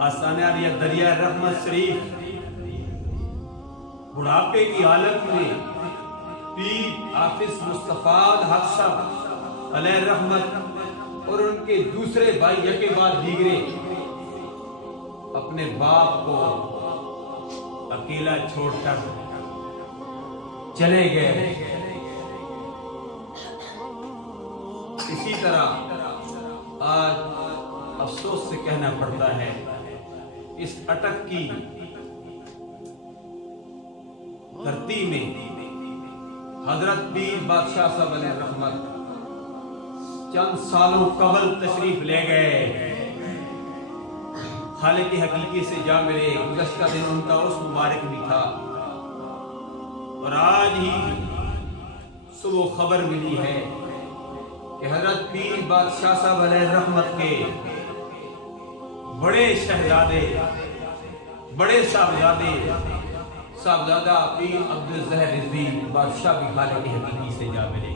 आसाना या दरिया रहमत शरीफ बुढ़ापे की हालत में पीर हाफिज मुस्तफा हक साहब अलैहि रहमत और उनके दूसरे भाई यके बाद दीगरे अपने बाप को अकेला छोड़कर चले गए। इसी तरह आज अफसोस से कहना पड़ता है, इस अटक की धरती में हजरत पीर बादशाह साहब अलैहि रहमत चंद सालों कबल तशरीफ ले गए। खालिक हकीकी से जा मिले। गुज़श्ता दिन उनका उस मुबारक भी था और आज ही सुबह खबर मिली है कि हजरत पीर बादशाह साहब अलैहि रहमत के बड़े शहजादे, बड़े साहबजादा पीर अब्दुल ज़हर रिज़वी बादशाह भी खालिक हकीकी से जा मिले।